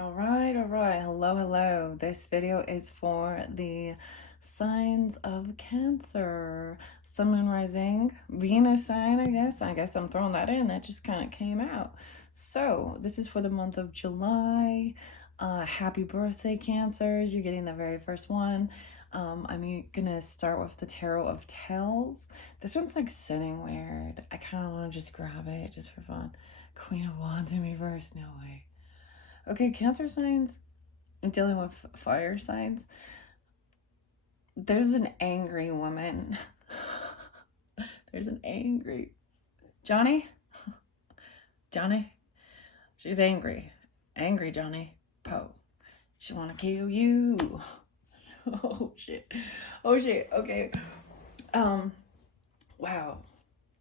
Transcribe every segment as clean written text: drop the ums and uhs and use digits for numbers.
All right, all right. Hello, hello. This video is for the signs of Cancer. Sun, Moon, Rising, Venus sign, I guess. I guess I'm throwing that in. That just kind of came out. So, this is for the month of July. Happy birthday, Cancers. You're getting the very first one. I'm gonna start with the Tarot of Tails. This one's like sitting weird. I kind of want to just grab it just for fun. Queen of Wands in reverse. No way. Okay, Cancer signs. I'm dealing with fire signs. There's an angry woman. There's an angry Johnny. Johnny. She's angry. Angry Johnny. Poe. She wanna kill you. Oh shit. Oh shit. Okay. Wow.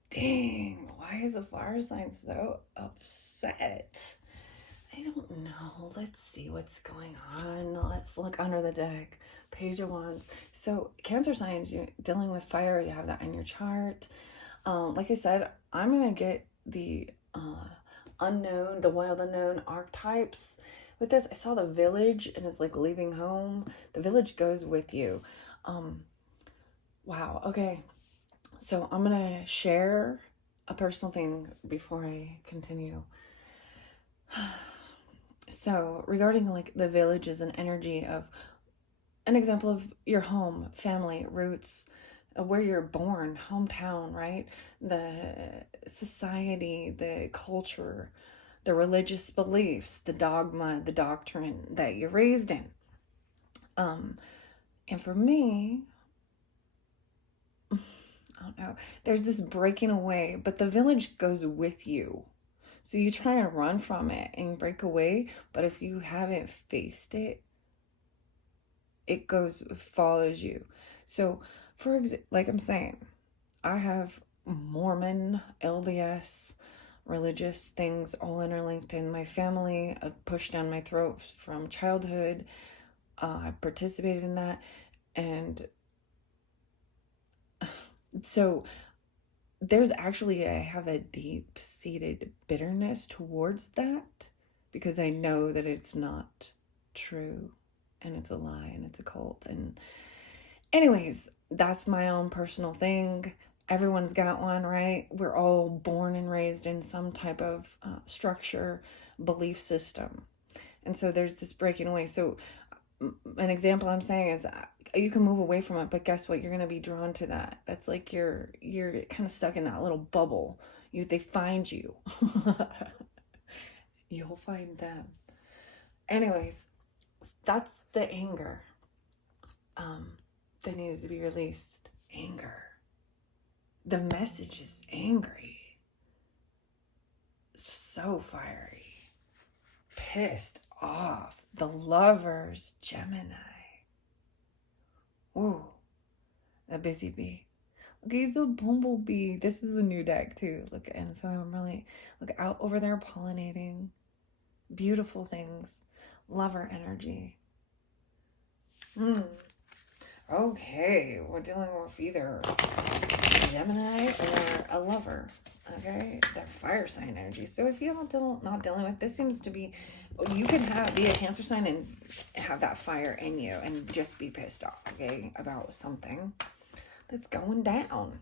Dang. Why is the fire sign so upset? I don't know. Let's see what's going on. Let's look under the deck. Page of Wands. So Cancer signs, you're dealing with fire. You have that in your chart. Like I said, I'm going to get the unknown, the wild unknown archetypes. With this, I saw the village and it's like leaving home. The village goes with you. Wow. Okay. So I'm going to share a personal thing before I continue. So regarding like the village is an energy of an example of your home, family, roots, where you're born, hometown, right? The society, the culture, the religious beliefs, the dogma, the doctrine that you're raised in. And for me, I don't know, there's this breaking away, but the village goes with you. So you try and run from it and break away, but if you haven't faced it, it follows you. So for example, like I'm saying, I have Mormon, LDS, religious things all interlinked in my family, pushed down my throat from childhood. I participated in that. And so I have a deep-seated bitterness towards that because I know that it's not true and it's a lie and it's a cult. And anyways, that's my own personal thing. Everyone's got one, right? We're all born and raised in some type of structure, belief system. And so there's this breaking away. So an example I'm saying is you can move away from it, but guess what? You're going to be drawn to that. That's like you're kind of stuck in that little bubble. They find you. You'll find them. Anyways, that's the anger that needs to be released. Anger. The message is angry. So fiery. Pissed off. The Lovers, Gemini. Ooh, a busy bee. Look, he's a bumblebee. This is a new deck too. Look, and so I'm really look out over there pollinating. Beautiful things. Lover energy. Okay, we're dealing with either a Gemini or a lover. Okay, that fire sign energy. So if you're not dealing with this, seems to be, you can be a Cancer sign and have that fire in you and just be pissed off, okay, about something that's going down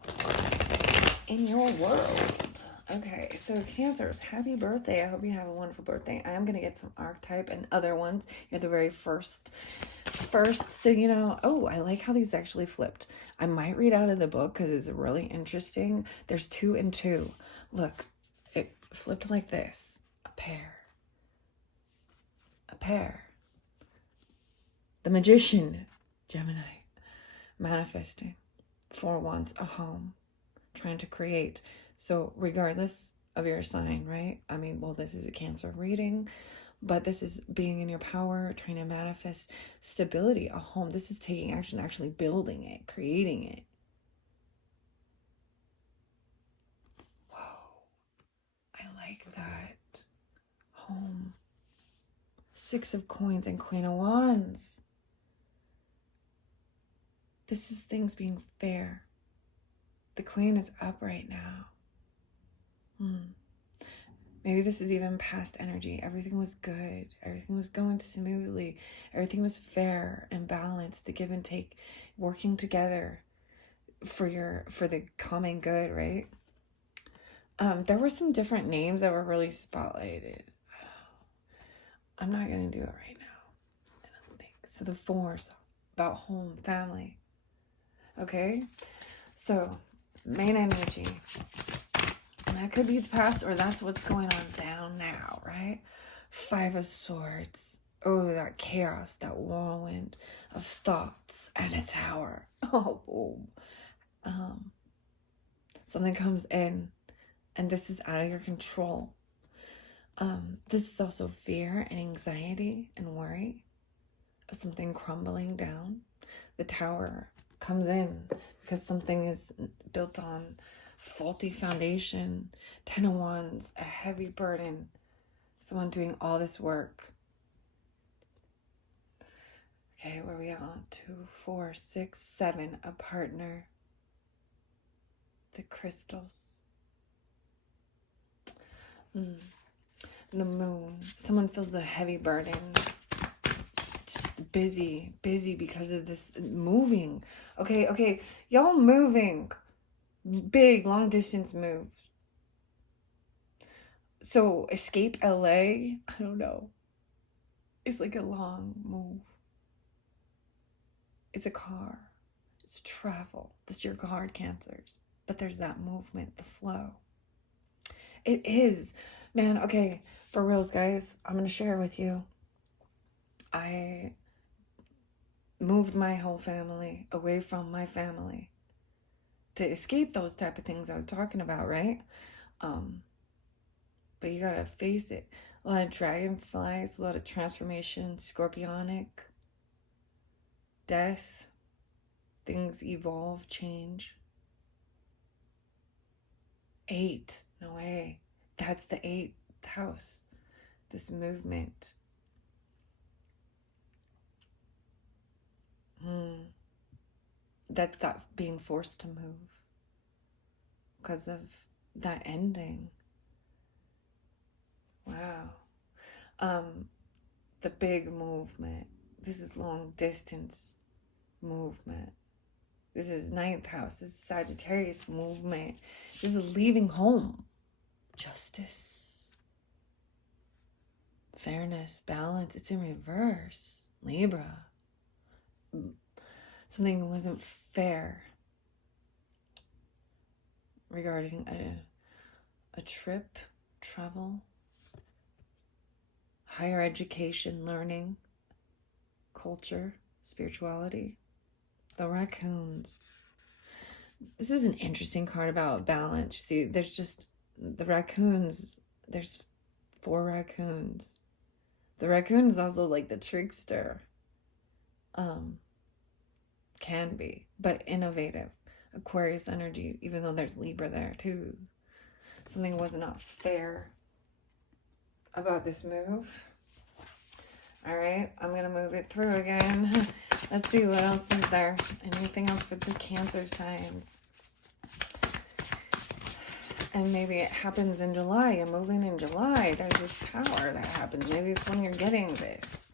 in your world. Okay, so Cancers, happy birthday. I hope you have a wonderful birthday. I am going to get some archetype and other ones. You're the very first. So, I like how these actually flipped. I might read out of the book because it's really interesting. There's 2 and 2. Look, it flipped like this. A pair. A pair. The Magician, Gemini. Manifesting. 4 Wands, a home. Trying to create. So regardless of your sign, right? This is a Cancer reading, but this is being in your power, trying to manifest stability, a home. This is taking action, actually building it, creating it. Whoa, I like that. Home. 6 of Coins and Queen of Wands. This is things being fair. The Queen is up right now. Maybe this is even past energy. Everything was good. Everything was going smoothly. Everything was fair and balanced. The give and take, working together for the common good, right? There were some different names that were really spotlighted. I'm not going to do it right now, I don't think. So the force about home, family. Okay? So, main energy. And that could be the past, or that's what's going on down now, right? 5 of Swords. Oh, that chaos, that whirlwind of thoughts and a tower. Oh, boom. Something comes in, and this is out of your control. This is also fear and anxiety and worry of something crumbling down. The tower comes in because something is built on faulty foundation. 10 of Wands, a heavy burden. Someone doing all this work. Okay, where are we at? 2, 4, 6, 7. A partner. The crystals. The moon. Someone feels a heavy burden. Just busy because of this moving. Okay. Y'all moving. Big, long distance move. So, escape LA? I don't know. It's like a long move. It's a car. It's travel. This is your hard Cancers. But there's that movement, the flow. It is. Man, okay. For reals, guys, I'm going to share with you. I moved my whole family away from my family to escape those type of things I was talking about, right? But you gotta face it. A lot of dragonflies, a lot of transformation, scorpionic, death, things evolve, change. 8, no way. That's the 8th house. This movement. That's that being forced to move because of that ending. Wow. The big movement. This is long distance movement. This is 9th house. This is Sagittarius movement. This is leaving home. Justice. Fairness, balance. It's in reverse. Libra. Something wasn't fair regarding a trip, travel, higher education, learning, culture, spirituality. The raccoons. This is an interesting card about balance. See, there's just the raccoons. There's 4 raccoons. The raccoon's also like the trickster. Can be, but innovative. Aquarius energy, even though there's Libra there too. Something was not fair about this move. All right, I'm gonna move it through again. Let's see what else is there. Anything else for the Cancer signs? And maybe it happens in July. You're moving in July. There's this tower that happens. Maybe it's when you're getting this.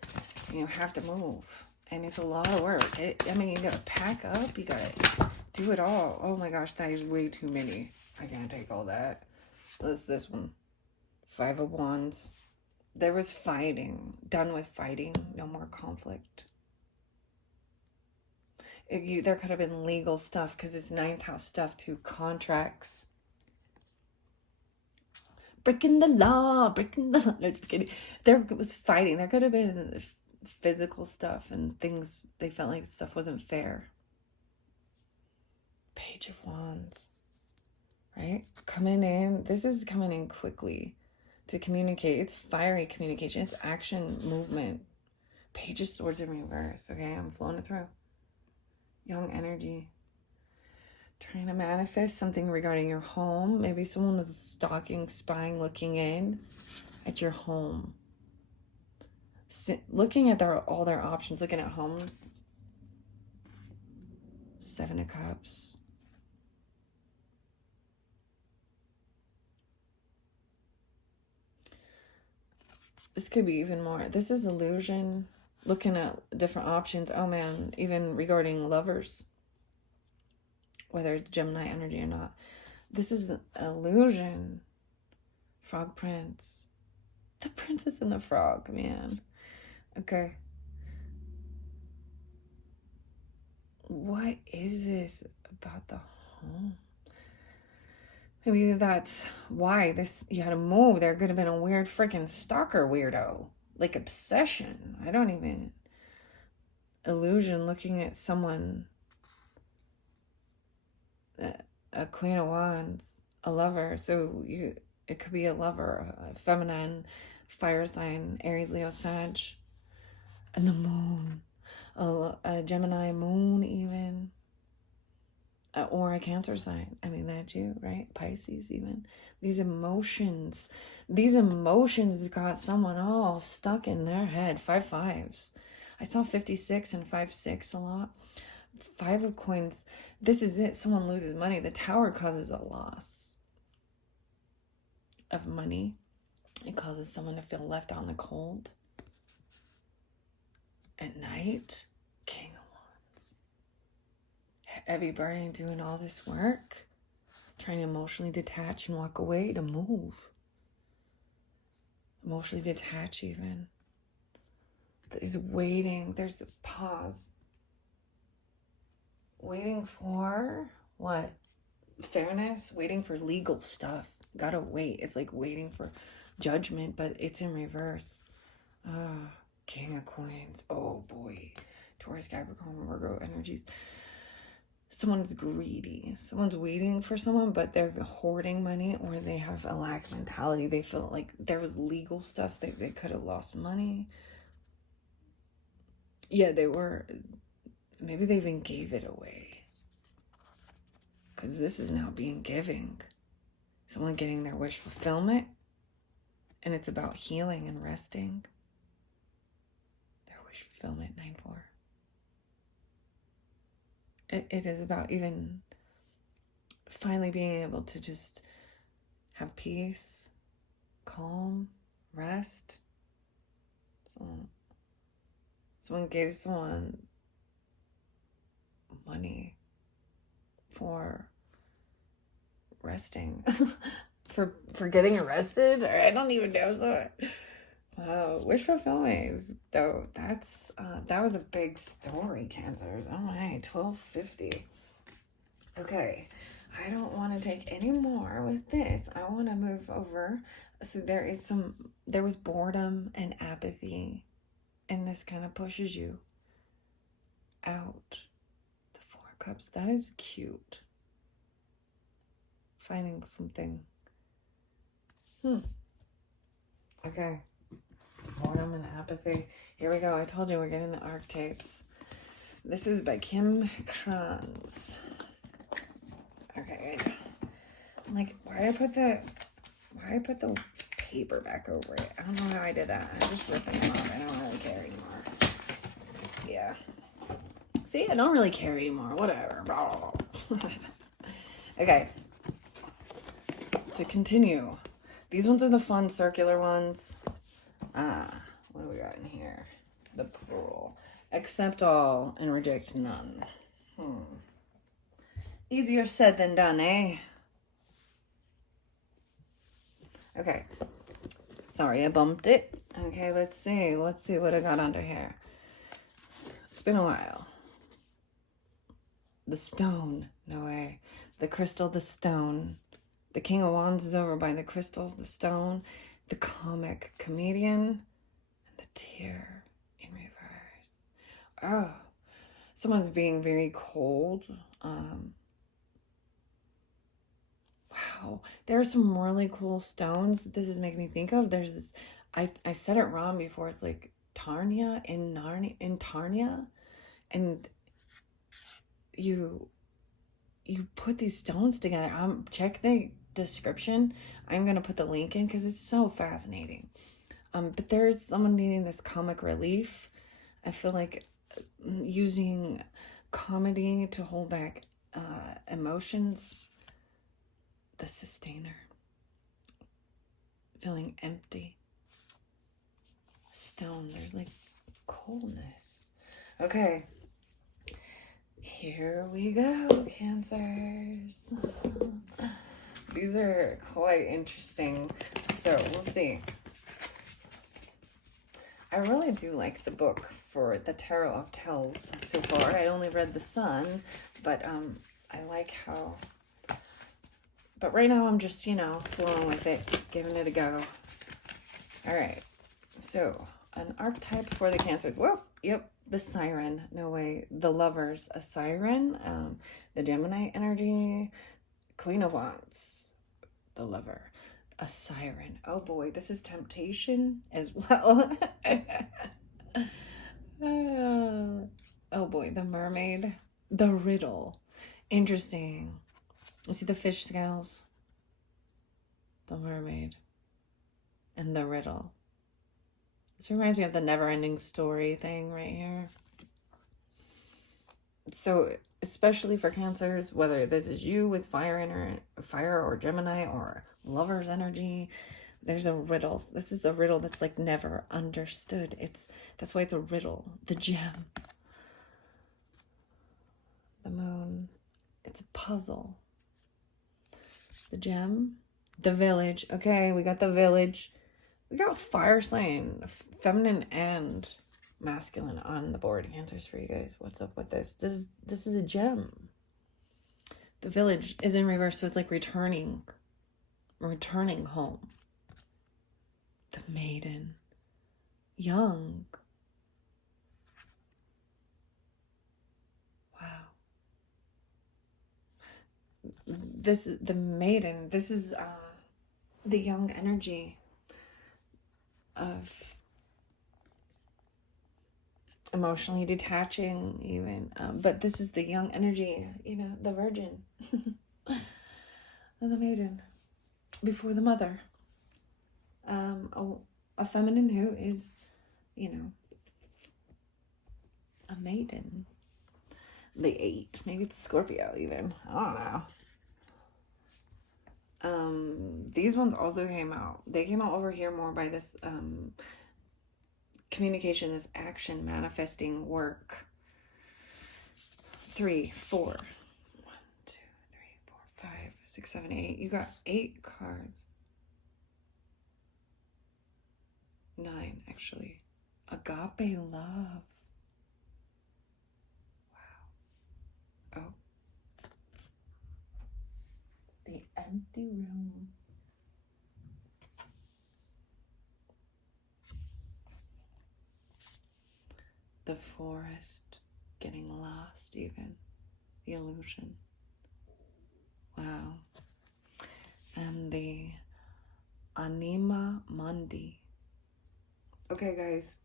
You have to move. And it's a lot of work. You gotta pack up. You gotta do it all. Oh my gosh, that is way too many. I can't take all that. What's this one? 5 of Wands. There was fighting. Done with fighting. No more conflict. There could have been legal stuff because it's 9th house stuff too. Contracts. Breaking the law. No, just kidding. There was fighting. There could have been physical stuff and things. They felt like stuff wasn't fair. Page of Wands. Right? Coming in. This is coming in quickly to communicate. It's fiery communication. It's action, movement. Page of Swords in reverse. Okay, I'm flowing it through. Young energy. Trying to manifest something regarding your home. Maybe someone was stalking, spying, looking in at your home. Looking at all their options, looking at homes. 7 of Cups. This could be even more. This is illusion. Looking at different options. Oh man, even regarding lovers. Whether it's Gemini energy or not. This is an illusion. Frog Prince. The princess and the frog, man. Okay. What is this about the home? Maybe that's why you had to move. There could have been a weird freaking stalker weirdo. Like obsession. I don't even... Illusion, looking at someone... A Queen of Wands. A lover. So it could be a lover. A feminine. Fire sign. Aries, Leo, Sag. And the moon. A Gemini moon even. Or a Cancer sign. I mean, that's you, right? Pisces even. These emotions got someone all stuck in their head. 5 5s. I saw 56 and 5 6 a lot. 5 of coins. This is it. Someone loses money. The Tower causes a loss of money. It causes someone to feel left out in the cold. At night, King of Wands. Heavy burden, doing all this work. Trying to emotionally detach and walk away to move. Emotionally detach even. There's waiting. There's a pause. Waiting for what? Fairness. Waiting for legal stuff. Gotta wait. It's like waiting for judgment, but it's in reverse. King of Coins. Oh boy. Taurus, Capricorn, Virgo energies. Someone's greedy. Someone's waiting for someone, but they're hoarding money, or they have a lack mentality. They feel like there was legal stuff. They could have lost money. Yeah, they were. Maybe they even gave it away. Because this is now being giving. Someone getting their wish fulfillment. And it's about healing and resting. Their wish fulfillment, 9-4. It is about even finally being able to just have peace, calm, rest. Someone gave someone money for resting. for getting arrested, or I don't even know. So wish fulfillment is, though, that's that was a big story, Cancers. Oh my, 1250. Okay, I don't want to take any more with this. I want to move over. So there was boredom and apathy, and this kind of pushes you out. The 4 Cups, that is cute. Finding something. Okay. Boredom and apathy. Here we go. I told you we're getting the archetypes. This is by Kim Kranz. Okay. I'm like, why did I put the paper back over it? I don't know how I did that. I'm just ripping them off. I don't really care anymore. Yeah. See, I don't really care anymore. Whatever. Okay. To continue. These ones are the fun circular ones. What do we got in here? The Pearl. Accept all and reject none. Easier said than done, eh? Okay. Sorry, I bumped it. Okay, let's see. Let's see what I got under here. It's been a while. The stone. No way. The crystal, the stone. The King of Wands is over by the crystals, the stone, the comic comedian, and the tear in reverse. Oh, someone's being very cold. Wow, there are some really cool stones that this is making me think of. There's this, I said it wrong before. It's like Tarnia in Tarnia, and you put these stones together. Check the description. I'm gonna put the link in because it's so fascinating. But there's someone needing this comic relief. I feel like using comedy to hold back emotions. The sustainer. Feeling empty. stone. There's like coldness. Okay. Here we go, Cancers. These are quite interesting. So we'll see. I really do like the book for the Tarot of Tells so far. I only read the Sun, but I like how... But right now I'm just, you know, flowing with it, giving it a go. All right. So, an archetype for the Cancer. Whoa, yep, the Siren. No way. The Lovers, a Siren. The Gemini energy. Queen of Wands, the Lover. A Siren. Oh boy, this is temptation as well. Oh boy, the Mermaid. The Riddle. Interesting. You see the fish scales? The Mermaid. And the Riddle. This reminds me of the never-ending story thing right here. So, especially for Cancers, whether this is you with fire or Gemini or Lover's energy, there's a riddle. This is a riddle that's like never understood. That's why it's a riddle. The gem. The moon. It's a puzzle. The gem. The village. Okay, we got the village. We got fire sign, feminine and masculine on the board. Cancers for you guys. What's up with this? This is a gem. The village is in reverse, so it's like returning home. The maiden, young. Wow. This is the maiden. This is the young energy of emotionally detaching even, but this is the young energy, you know, the virgin. The maiden before the mother. A feminine who is, you know, a maiden. The 8, maybe it's Scorpio even, I don't know. These ones also came out. They came out over here more by this communication is action, manifesting, work. 3, 4. 1, 2, 3, 4, 5, 6, 7, 8. You got 8 cards. 9, actually. Agape love. Wow. Oh. The empty room. The forest, getting lost even, the illusion. Wow. And the Anima Mundi. Okay, guys,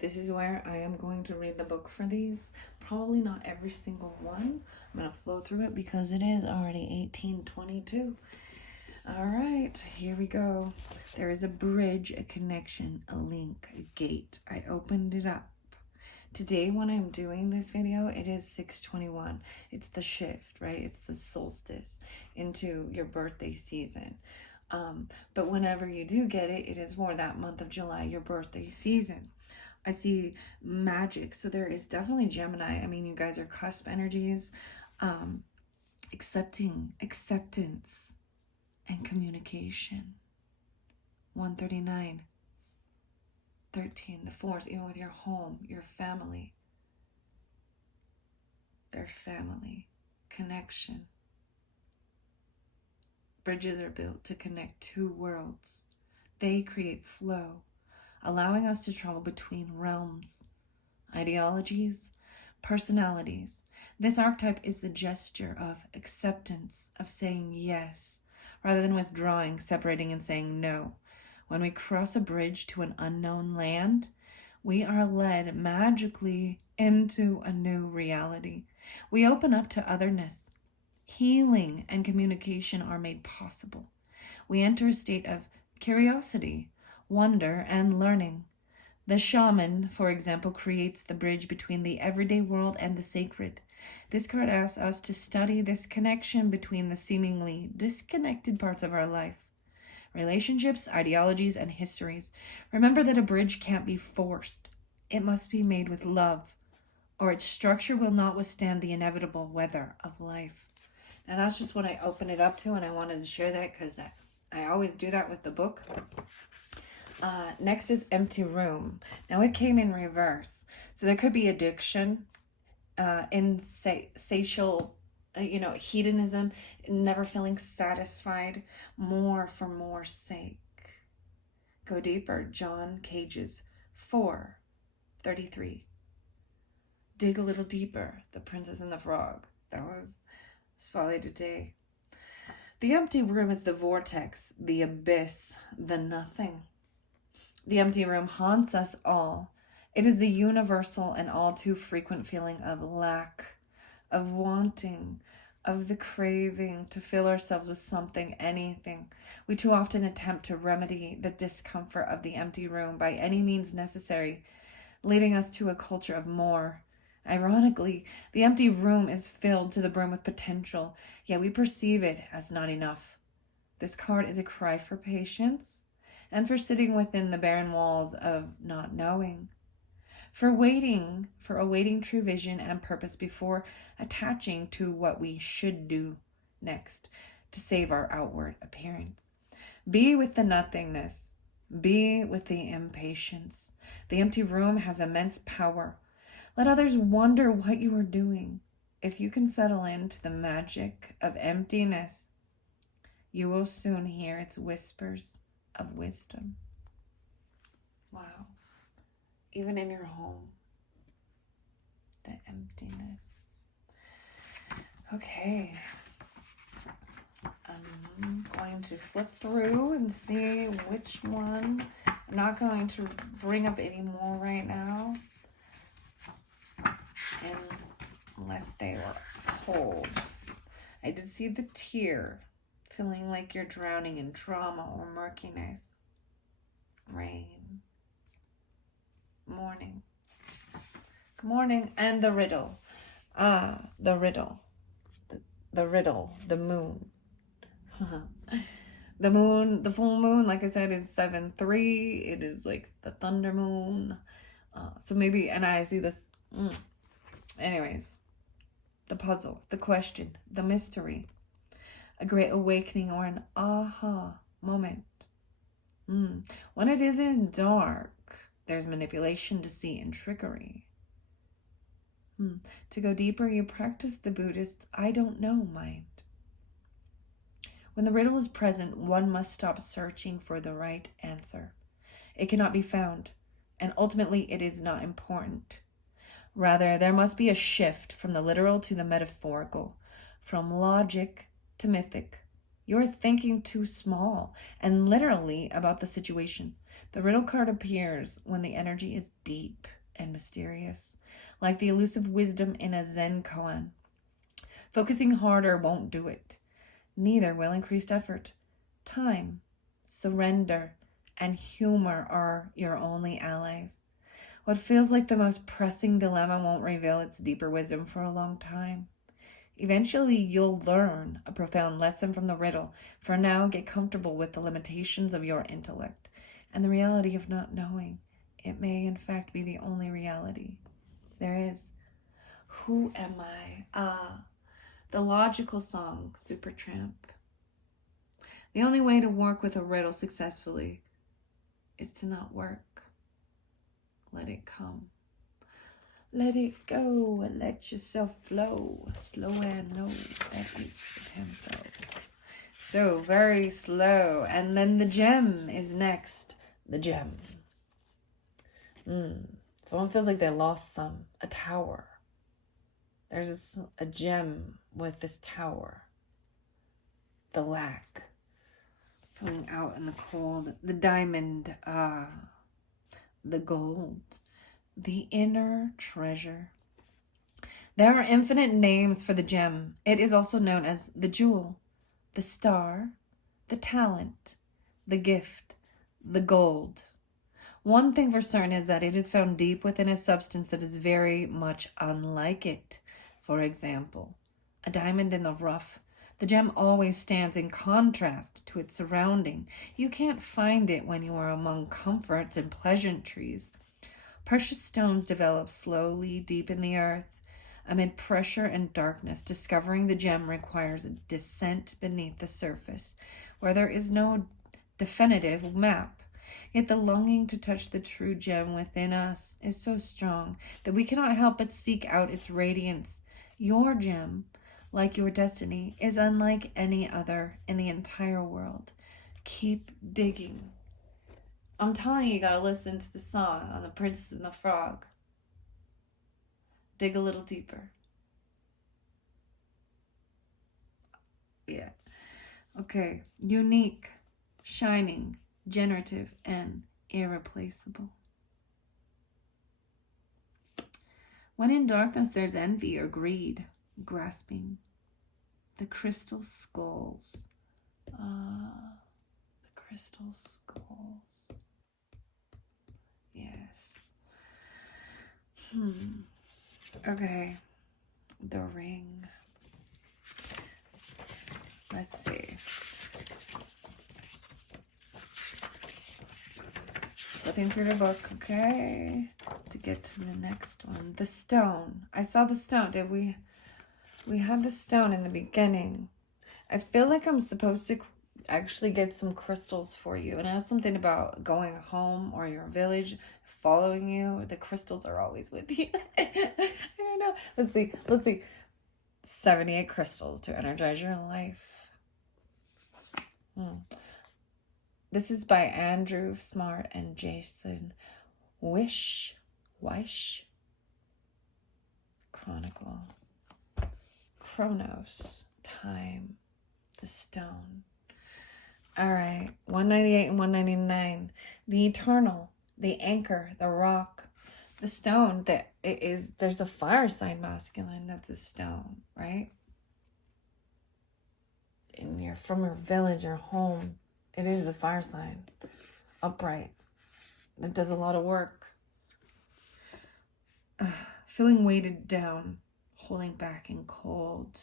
this is where I am going to read the book for these. Probably not every single one. I'm going to flow through it because it is already 1822. All right, here we go. There is a bridge, a connection, a link, a gate. I opened it up. Today, when I'm doing this video, it is 6/21. It's the shift, right? It's the solstice into your birthday season. But whenever you do get it, it is more that month of July, your birthday season. I see magic. So there is definitely Gemini. I mean, you guys are cusp energies. Acceptance, and communication. 139. 13, the 4s, even with your home, your family. Their family. Connection. Bridges are built to connect 2 worlds. They create flow, allowing us to travel between realms, ideologies, personalities. This archetype is the gesture of acceptance, of saying yes, rather than withdrawing, separating, and saying no. When we cross a bridge to an unknown land, we are led magically into a new reality. We open up to otherness. Healing and communication are made possible. We enter a state of curiosity, wonder, and learning. The shaman, for example, creates the bridge between the everyday world and the sacred. This card asks us to study this connection between the seemingly disconnected parts of our life. relationships, ideologies, and histories. Remember that a bridge can't be forced. It must be made with love, or its structure will not withstand the inevitable weather of life. Now that's just what I open it up to, and I wanted to share that because I always do that with the book. Next is Empty Room. Now it came in reverse. So there could be addiction, insatiable, hedonism, never feeling satisfied, more for more's sake. Go deeper, John Cage's 4:33. Dig a little deeper, The Princess and the Frog. That was Folly Today. The empty room is the vortex, the abyss, the nothing. The empty room haunts us all. It is the universal and all too frequent feeling of lack, of wanting, of the craving to fill ourselves with something, anything. We too often attempt to remedy the discomfort of the empty room by any means necessary, leading us to a culture of more. Ironically, the empty room is filled to the brim with potential, yet we perceive it as not enough. This card is a cry for patience and for sitting within the barren walls of not knowing, for awaiting true vision and purpose before attaching to what we should do next to save our outward appearance. Be with the nothingness. Be with the impatience. The empty room has immense power. Let others wonder what you are doing. If you can settle into the magic of emptiness, you will soon hear its whispers of wisdom. Wow. Even in your home, the emptiness. Okay. I'm going to flip through and see which one. I'm not going to bring up any more right now, unless they were pulled. I did see the tear, feeling like you're drowning in drama or murkiness. Rain. Morning. Good morning. And the riddle. The riddle. The riddle. The moon. The moon, the full moon, like I said, is 7/3. It is like the thunder moon. So maybe, and I see this. Anyways, the puzzle, the question, the mystery, a great awakening or an aha moment. When it is in dark, there's manipulation, deceit, and trickery. To go deeper, you practice the Buddhist I don't know mind. When the riddle is present, one must stop searching for the right answer. It cannot be found, and ultimately it is not important. Rather, there must be a shift from the literal to the metaphorical, from logic to mythic. You're thinking too small and literally about the situation. The riddle card appears when the energy is deep and mysterious, like the elusive wisdom in a Zen koan. Focusing harder won't do it. Neither will increased effort. Time, surrender, and humor are your only allies. What feels like the most pressing dilemma won't reveal its deeper wisdom for a long time. Eventually, you'll learn a profound lesson from the riddle. For now, get comfortable with the limitations of your intellect and the reality of not knowing. It may, in fact, be the only reality there is. Who am I? The logical song, Supertramp. The only way to work with a riddle successfully is to not work. Let it come. Let it go and let yourself flow. Slow and low, that beats the tempo. So, very slow. And then the gem is next. The gem. Someone feels like they lost a tower. There's a gem with this tower. The lack. Feeling out in the cold. The diamond. The gold. The inner treasure. There are infinite names for the gem. It is also known as the jewel, the star, the talent, the gift, the gold. One thing for certain is that it is found deep within a substance that is very much unlike it. For example, a diamond in the rough. The gem always stands in contrast to its surrounding. You can't find it when you are among comforts and pleasantries. Precious stones develop slowly deep in the earth. Amid pressure and darkness, discovering the gem requires a descent beneath the surface, where there is no definitive map. Yet the longing to touch the true gem within us is so strong that we cannot help but seek out its radiance. Your gem, like your destiny, is unlike any other in the entire world. Keep digging. I'm telling you, you gotta listen to the song on The Princess and the Frog. Dig a little deeper. Yeah. Okay. Unique, shining, generative, and irreplaceable. When in darkness there's envy or greed, grasping. The crystal skulls. The crystal skulls. Yes. Okay. The ring. Let's see. Flipping through the book, okay? To get to the next one. The stone. I saw the stone. Did we? We had the stone in the beginning. I feel like I'm supposed to actually get some crystals for you. And it has something about going home or your village following you. The crystals are always with you. I don't know. Let's see. 78 crystals to energize your life. This is by Andrew Smart and Jason Wish. Chronicle. Chronos. Time. The stone. All right. 198 and 199. The eternal. The anchor. The rock. The stone. There's a fire sign masculine. That's a stone, right? From your village or home. It is a fire sign. Upright. It does a lot of work. Feeling weighted down. Holding back and cold.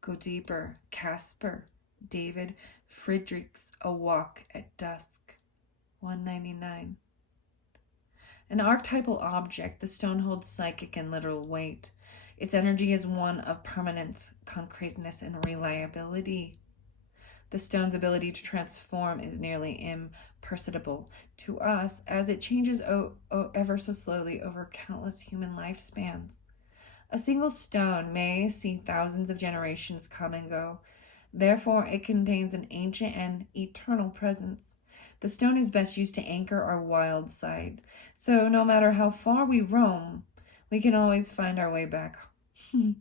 Go deeper. Casper. David Friedrichs. A walk at dusk. 199. An archetypal object, the stone holds psychic and literal weight. Its energy is one of permanence, concreteness, and reliability. The stone's ability to transform is nearly imperceptible to us as it changes ever so slowly over countless human lifespans. A single stone may see thousands of generations come and go. Therefore, it contains an ancient and eternal presence. The stone is best used to anchor our wild side. So no matter how far we roam, we can always find our way back. The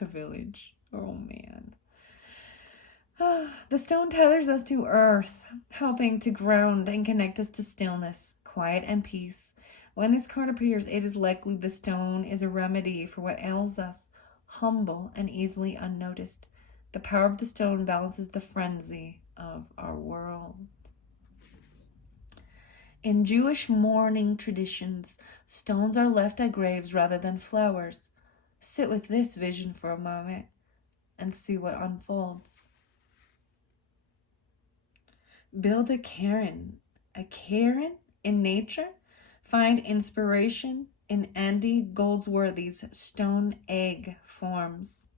village. Oh, man. The stone tethers us to earth, helping to ground and connect us to stillness, quiet, and peace. When this card appears, it is likely the stone is a remedy for what ails us, humble and easily unnoticed. The power of the stone balances the frenzy of our world. In Jewish mourning traditions, stones are left at graves rather than flowers. Sit with this vision for a moment and see what unfolds. Build a cairn in nature. Find inspiration in Andy Goldsworthy's stone egg forms.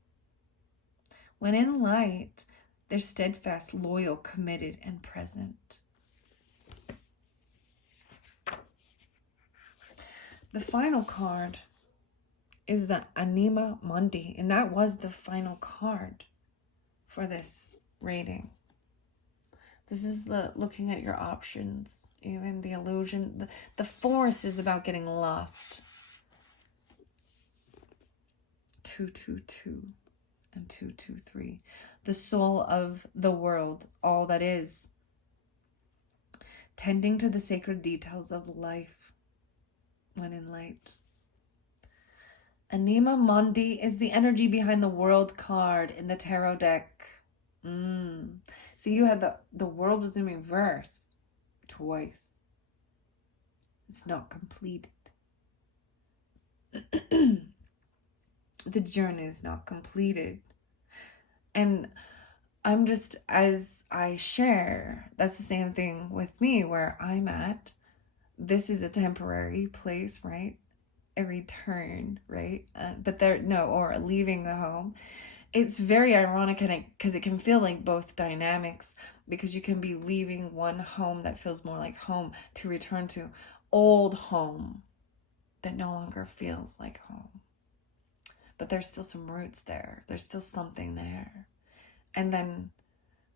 When in light, they're steadfast, loyal, committed, and present. The final card is the Anima Mundi, and that was the final card for this reading. This is the looking at your options, even the illusion. The forest is about getting lost. 222 and 223. The soul of the world, all that is. Tending to the sacred details of life when in light. Anima Mundi is the energy behind the world card in the tarot deck. See, you had the world was in reverse twice. It's not completed. The journey is not completed. And I'm just, as I share, that's the same thing with me where I'm at. This is a temporary place, right? A return, right? But there, no, or leaving the home. It's very ironic, and because it can feel like both dynamics, because you can be leaving one home that feels more like home to return to old home that no longer feels like home. But there's still some roots there. There's still something there. And then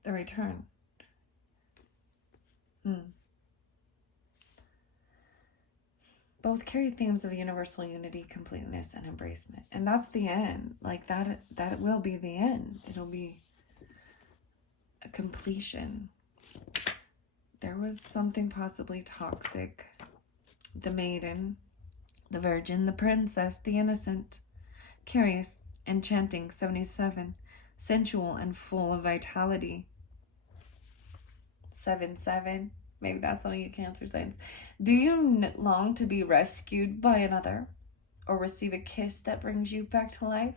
the return. Both carry themes of universal unity, completeness, and embracement. And that's the end. Like that will be the end. It'll be a completion. There was something possibly toxic. The maiden, the virgin, the princess, the innocent, curious, enchanting, 77, sensual and full of vitality. 7-7. Maybe that's one of you Cancer signs. Do you long to be rescued by another or receive a kiss that brings you back to life?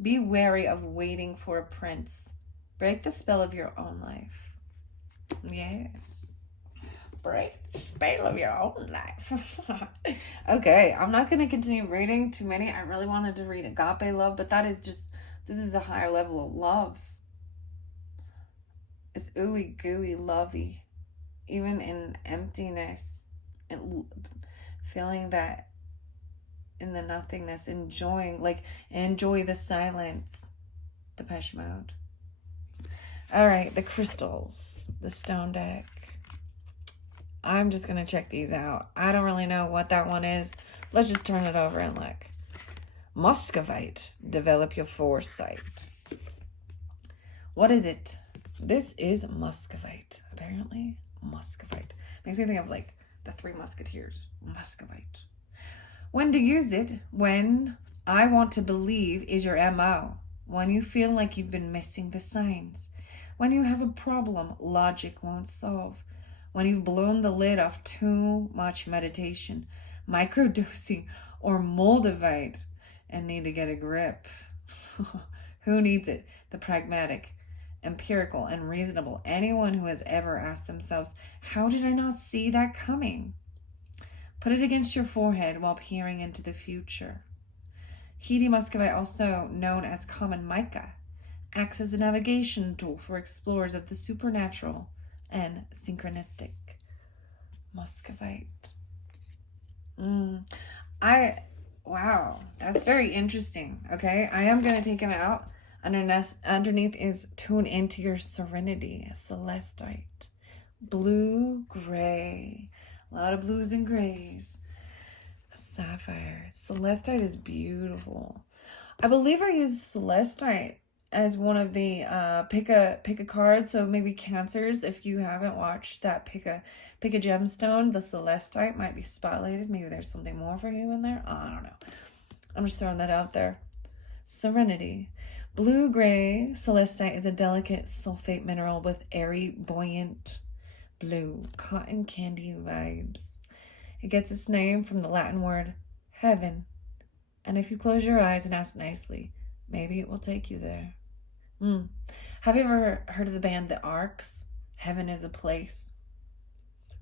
Be wary of waiting for a prince. Break the spell of your own life. Yes. Break the spell of your own life. Okay, I'm not going to continue reading too many. I really wanted to read agape love, but that is just, this is a higher level of love. It's ooey gooey lovey. Even in emptiness, and feeling that in the nothingness, enjoy the silence. Depeche Mode. All right, the crystals, the stone deck. I'm just going to check these out. I don't really know what that one is. Let's just turn it over and look. Muscovite, develop your foresight. What is it? This is Muscovite, apparently. Muscovite. Makes me think of like the Three Musketeers. Muscovite. When to use it? When I want to believe is your MO. When you feel like you've been missing the signs. When you have a problem logic won't solve. When you've blown the lid off too much meditation, microdosing, or moldavite and need to get a grip. Who needs it? The pragmatic, empirical, and reasonable. Anyone who has ever asked themselves, how did I not see that coming? Put it against your forehead while peering into the future. Heady muscovite, also known as common mica, acts as a navigation tool for explorers of the supernatural and synchronistic. Muscovite. Wow, that's very interesting. Okay, I am going to take him out. Underneath is tune into your serenity, celestite. Blue, gray. A lot of blues and grays. Sapphire. Celestite is beautiful. I believe I used celestite as one of the pick a card. So maybe Cancers, if you haven't watched that pick a gemstone, the celestite might be spotlighted. Maybe there's something more for you in there. I don't know. I'm just throwing that out there. Serenity. Blue-gray celestite is a delicate sulfate mineral with airy, buoyant blue, cotton candy vibes. It gets its name from the Latin word heaven. And if you close your eyes and ask nicely, maybe it will take you there. Have you ever heard of the band The Arcs? Heaven is a place.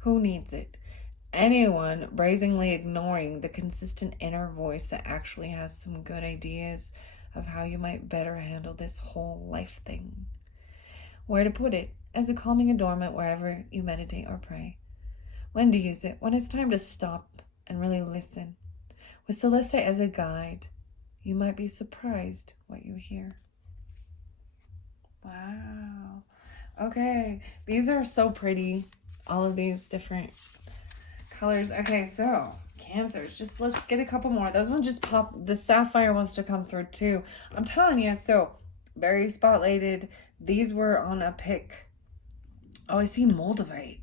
Who needs it? Anyone brazenly ignoring the consistent inner voice that actually has some good ideas of how you might better handle this whole life thing. Where to put it? As a calming adornment wherever you meditate or pray. When to use it? When it's time to stop and really listen. With celestite as a guide, you might be surprised what you hear. Wow. Okay, these are so pretty. All of these different colors. Okay, so Cancers, just let's get a couple more. Those ones just pop. The sapphire wants to come through too. I'm telling you, so very spotlighted. These were on a pick. Oh, I see moldavite.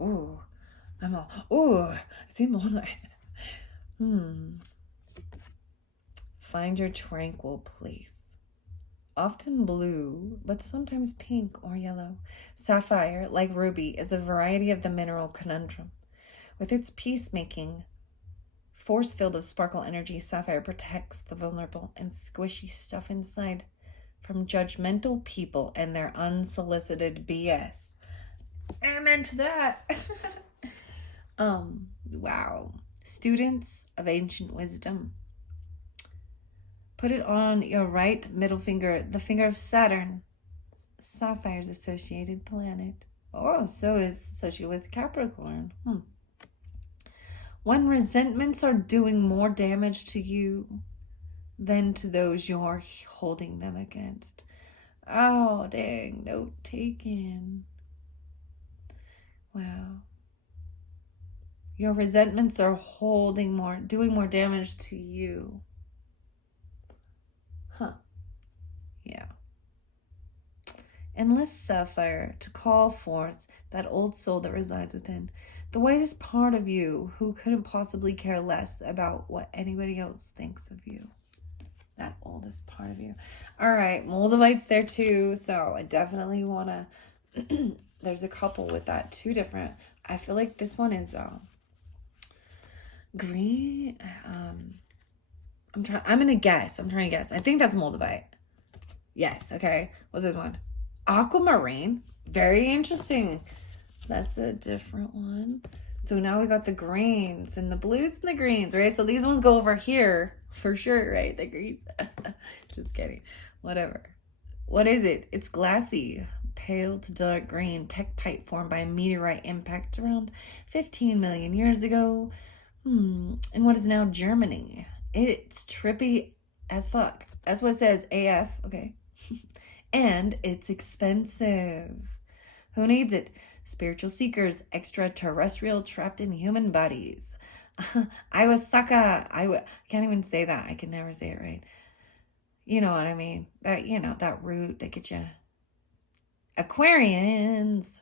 Ooh, I see moldavite. Find your tranquil place. Often blue, but sometimes pink or yellow. Sapphire, like ruby, is a variety of the mineral conundrum. With its peacemaking force field of sparkle energy, sapphire protects the vulnerable and squishy stuff inside from judgmental people and their unsolicited BS. Amen to that. Wow. Students of ancient wisdom. Put it on your right middle finger, the finger of Saturn, Sapphire's associated planet. Oh, so it's associated with Capricorn. When resentments are doing more damage to you than to those you're holding them against. Oh, dang, note taken. Wow. Your resentments are doing more damage to you. Yeah. Enlist Sapphire to call forth that old soul that resides within. The wisest part of you who couldn't possibly care less about what anybody else thinks of you. That oldest part of you. All right, Moldavite's there too, so I definitely want to... There's a couple with that, 2 different. I feel like this one is green. I'm trying to guess. I think that's Moldavite. Yes, okay. What's this one? Aquamarine. Very interesting. That's a different one. So now we got the greens and the blues and the greens, right? So these ones go over here for sure, right? The greens. Just kidding. Whatever. What is it? It's glassy. Pale to dark green tektite formed by a meteorite impact around 15 million years ago. In what is now Germany. It's trippy as fuck. That's what it says, AF, okay? And it's expensive. Who needs it? Spiritual seekers, extraterrestrial trapped in human bodies. Iwasaka. I can't even say that. I can never say it right. You know what I mean? That, that root that gets you. Aquarians.